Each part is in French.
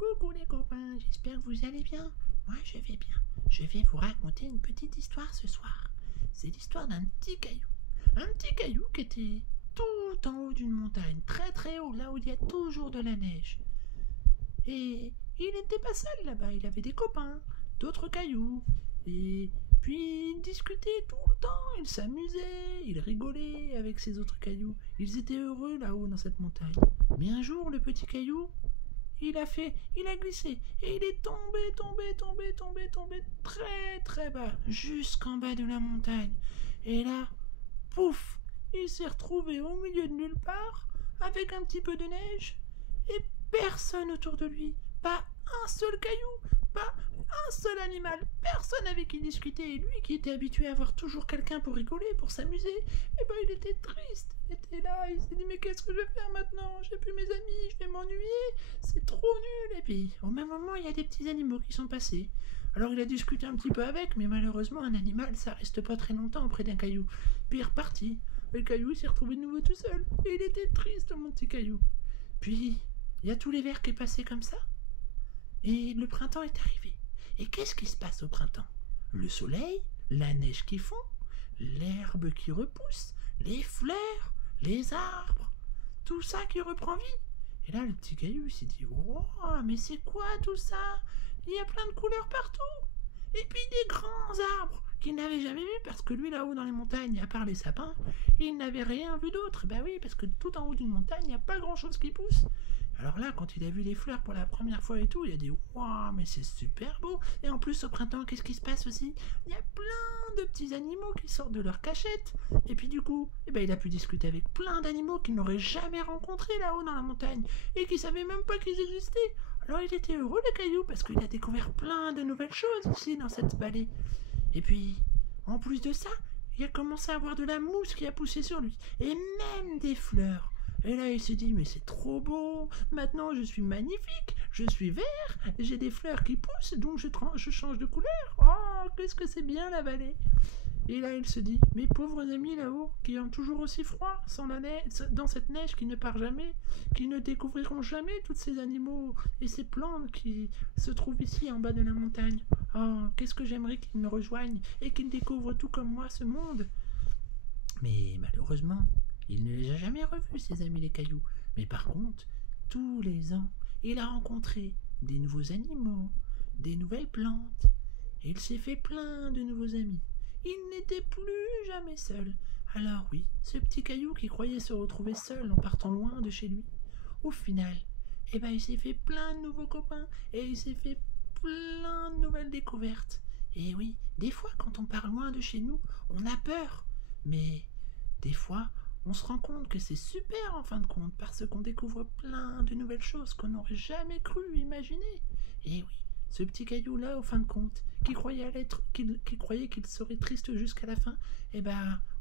Coucou les copains, j'espère que vous allez bien. Moi je vais bien. Je vais vous raconter une petite histoire ce soir. C'est l'histoire d'un petit caillou. Un petit caillou qui était tout en haut d'une montagne, très très haut, là où il y a toujours de la neige. Et il n'était pas seul là-bas, il avait des copains, d'autres cailloux. Et puis ils discutaient tout le temps, ils s'amusaient, ils rigolaient avec ces autres cailloux. Ils étaient heureux là-haut dans cette montagne. Mais un jour, le petit caillou, il a glissé et il est tombé très très bas, jusqu'en bas de la montagne. Et là, pouf, il s'est retrouvé au milieu de nulle part, avec un petit peu de neige, et personne autour de lui, pas un seul caillou, pas un seul animal, personne avec qui discuter. Et lui qui était habitué à avoir toujours quelqu'un pour rigoler, pour s'amuser, et ben il était triste, il était là, il s'est dit mais qu'est-ce que je vais faire maintenant, j'ai plus mes amis, je vais m'ennuyer, c'est trop nul. Et puis au même moment il y a des petits animaux qui sont passés. Alors il a discuté un petit peu avec, mais malheureusement un animal ça reste pas très longtemps auprès d'un caillou. Puis il est reparti, le caillou il s'est retrouvé de nouveau tout seul, et il était triste mon petit caillou. Puis il y a tous les vers qui est passé comme ça, et le printemps est arrivé. Et qu'est-ce qui se passe au printemps? Le soleil, la neige qui fond, l'herbe qui repousse, les fleurs, les arbres, tout ça qui reprend vie. Et là, le petit caillou s'est dit, wow, mais c'est quoi tout ça? Il y a plein de couleurs partout. Et puis des grands arbres qu'il n'avait jamais vus, parce que lui, là-haut dans les montagnes, à part les sapins, il n'avait rien vu d'autre. Ben oui, parce que tout en haut d'une montagne, il n'y a pas grand-chose qui pousse. Alors là, quand il a vu les fleurs pour la première fois et tout, il a dit « Waouh, mais c'est super beau !» Et en plus, au printemps, qu'est-ce qui se passe aussi? Il y a plein de petits animaux qui sortent de leur cachette. Et puis du coup, il a pu discuter avec plein d'animaux qu'il n'aurait jamais rencontrés là-haut dans la montagne et qui ne savaient même pas qu'ils existaient. Alors il était heureux, le caillou, parce qu'il a découvert plein de nouvelles choses ici dans cette vallée. Et puis, en plus de ça, il a commencé à avoir de la mousse qui a poussé sur lui, et même des fleurs. Et là, il s'est dit, mais c'est trop beau, maintenant je suis magnifique, je suis vert, j'ai des fleurs qui poussent, donc je change de couleur. Oh, qu'est-ce que c'est bien la vallée. Et là, il se dit, mes pauvres amis là-haut, qui ont toujours aussi froid, sans la neige, dans cette neige qui ne part jamais, qui ne découvriront jamais tous ces animaux et ces plantes qui se trouvent ici en bas de la montagne. Oh, qu'est-ce que j'aimerais qu'ils me rejoignent et qu'ils découvrent tout comme moi ce monde. Mais malheureusement, il ne les a jamais revus, ses amis les cailloux. Mais par contre, tous les ans, il a rencontré des nouveaux animaux, des nouvelles plantes, et il s'est fait plein de nouveaux amis. Il n'était plus jamais seul. Alors oui, ce petit caillou qui croyait se retrouver seul en partant loin de chez lui, au final, il s'est fait plein de nouveaux copains, et il s'est fait plein de nouvelles découvertes. Et oui, des fois, quand on part loin de chez nous, on a peur. Mais des fois, on se rend compte que c'est super en fin de compte, parce qu'on découvre plein de nouvelles choses qu'on n'aurait jamais cru imaginer. Et oui, ce petit caillou-là, au fin de compte, qui croyait qu'il serait triste jusqu'à la fin,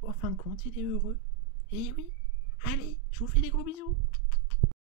au fin de compte, il est heureux. Et oui, allez, je vous fais des gros bisous.